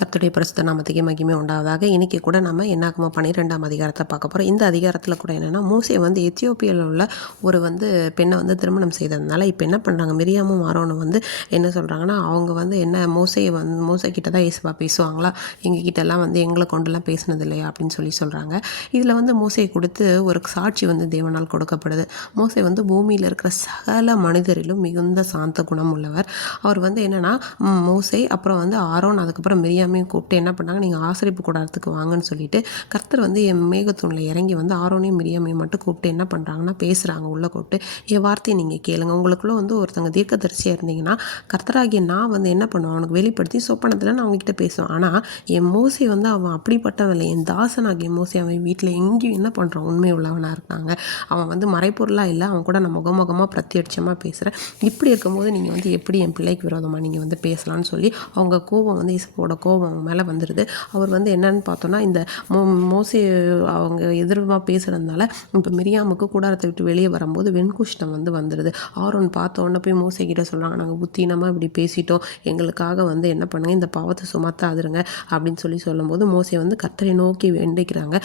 கர்த்தருடைய பரிசுத்த நாமத்துக்கே மகிமை உண்டாவதாக. இன்றைக்கி கூட நம்ம என்னாகமம் 12ஆம் அதிகாரத்தை பார்க்க போகிறோம். இந்த அதிகாரத்தில் கூட என்னென்னா, மோசே வந்து எத்தியோப்பியாவில் உள்ள ஒரு பெண்ணை திருமணம் செய்ததுனால இப்போ என்ன பண்ணுறாங்க, மிரியாமும் ஆரோனும் என்ன சொல்கிறாங்கன்னா, அவங்க என்ன மோசே கிட்ட தான் ஏசப்பா பேசுவாங்களா, எங்ககிட்டலாம் எங்களை கொண்டுலாம் பேசினது இல்லையா அப்படின்னு சொல்கிறாங்க. இதில் மோசையை கொடுத்து ஒரு சாட்சி தேவனால் கொடுக்கப்படுது. மோசே பூமியில் இருக்கிற சகல மனிதரிலும் மிகுந்த சாந்த குணம் உள்ளவர். அவர் என்னென்னா, மோசே அப்புறம் ஆரோன் அதுக்கப்புறம் மிரியாமையும் கூப்பிட்டு என்ன பண்ணாங்க, நீங்கள் ஆசரிப்பு கூடாரத்துக்கு வாங்கன்னு சொல்லிட்டு கர்த்தர் என் மேகத்தூணில் இறங்கி ஆரோனையும் மிரியாமையும் மட்டும் கூப்பிட்டு என்ன பண்ணுறாங்கன்னா பேசுகிறாங்க. உள்ளே கூப்பிட்டு என் வார்த்தையை நீங்கள் கேளுங்க, உங்களுக்குள்ளே ஒருத்தங்க தீர்க்கதரிசியாக இருந்தீங்கன்னா கர்த்தராகிய நான் என்ன பண்ணுவேன், அவனுக்கு வெளிப்படுத்தி சொப்பனத்தில் நான் அவங்ககிட்ட பேசுவேன். ஆனால் என் மோசே அவன் அப்படிப்பட்டவன் இல்லை, என் தாசனாகிய மோசே அவன் வீட்டில் எங்கேயும் என்ன பண்ணுறான், உண்மை உள்ளவனாக இருக்காங்க. அவன் மறைப்பொருளாக இல்லை, அவன் கூட நான் முகமுகமாக பிரத்யட்சமாக பேசுகிறேன். இப்படி இருக்கும்போது நீங்கள் எப்படி என் பிள்ளைக்கு விரோதமாக நீங்கள் பேசலான்னு சொல்லி அவங்க கோபம் இயேசுவோட கோபம் அவங்க மேலே வந்துடுது. அவர் என்னன்னு பார்த்தோன்னா, இந்த மோசே அவங்க எதிர்வாக பேசுகிறதுனால இப்போ மிரியாமுக்கு கூடாரத்தை விட்டு வெளியே வரும்போது வெண்குஷ்டம் வந்துடுது. ஆரோன் பார்த்த உடனே போய் மோசே கிட்ட சொல்கிறாங்க, நாங்கள் புத்தினமாக இப்படி பேசிட்டோம், எங்களுக்காக என்ன பண்ணுங்க, இந்த பாவத்தை சுமத்தாதுருங்க அப்படின்னு சொல்லும்போது மோசே கர்த்தரை நோக்கி வேண்டிக்கிறாங்க.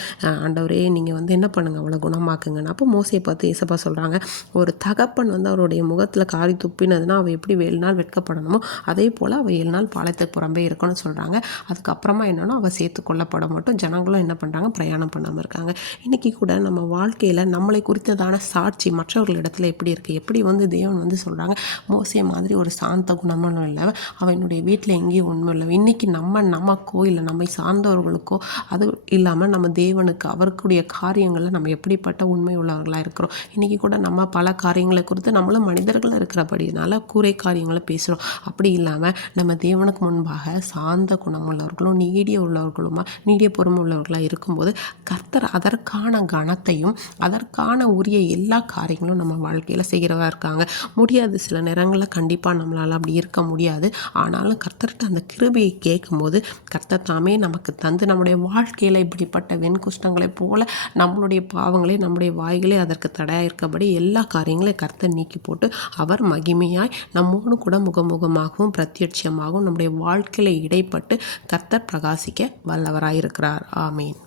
ஆண்டவரே நீங்கள் என்ன பண்ணுங்க, அவளை குணமாக்குங்கன்னு. அப்போ மோசையை பார்த்து ஏசப்பா சொல்கிறாங்க, ஒரு தகப்பன் அவருடைய முகத்தில் காரி துப்பினதுன்னா அவள் எப்படி 7 நாள் வெட்கப்படணுமோ அதே போல் அவள் 7 நாள் பாலத்துக்கு புறம்பே இருக்கணும்னு சொல்கிறாங்க. அதுக்கப்புறமா என்னன்னா அவள் சேர்த்து கொள்ளப்பட மட்டும் ஜனங்களும் என்ன பண்ணுறாங்க, பிரயாணம் பண்ணாமல் இருக்காங்க. இன்றைக்கி கூட நம்ம வாழ்க்கையில் நம்மளை குறித்ததான சாட்சி மற்றவர்களிடத்தில் எப்படி இருக்குது, எப்படி தேவன் சொல்கிறாங்க, மோசே மாதிரி ஒரு சாந்த குணமும் இல்லை, அவனுடைய வீட்டில் எங்கேயும் உண்மை இல்லை. இன்றைக்கி நமக்கோ இல்லை நம்மை சார்ந்தவர்களுக்கோ அது இல்லாமல் நம்ம தேவனுக்கு அவருக்குடைய காரியங்களில் நம்ம எப்படிப்பட்ட உண்மை உள்ளவர்களாக இருக்கிறோம். இன்றைக்கி கூட நம்ம பல காரியங்களை குறித்து நம்மளும் மனிதர்கள் இருக்கிறபடினால கூரை காரியங்களை பேசுகிறோம். அப்படி இல்லாமல் நம்ம தேவனுக்கு முன்பாக சாந்த குணமுள்ளவர்களும் நீடிய பொறுமை உள்ளவர்களாக இருக்கும்போது கர்த்தர் அதற்கான கனத்தையும் அதற்கான உரிய எல்லா காரியங்களும் நம்ம வாழ்க்கையில் செய்கிறவா இருக்காங்க. முடியாது, சில நேரங்களில் கண்டிப்பாக நம்மளால் அப்படி இருக்க முடியாது. ஆனாலும் கர்த்தர்கிட்ட அந்த கிருபையை கேட்கும்போது கர்த்தர் தாமே நமக்கு தந்து நம்முடைய வாழ்க்கையில் இப்படிப்பட்ட வெண்குஷ்டங்களைப் போல நம்மளுடைய பாவங்களே நம்முடைய வாய்களே அதற்கு தடையாக இருக்கபடி எல்லா காரியங்களையும் கர்த்தர் நீக்கி போட்டு அவர் மகிமையாய் நம்மோடு கூட முகமுகமாகவும் பிரத்யட்சமாகவும் நம்முடைய வாழ்க்கையில் இடைப்பட்டு கர்த்தர் பிரகாசிக்க வல்லவராயிருக்கிறார். ஆமீன்.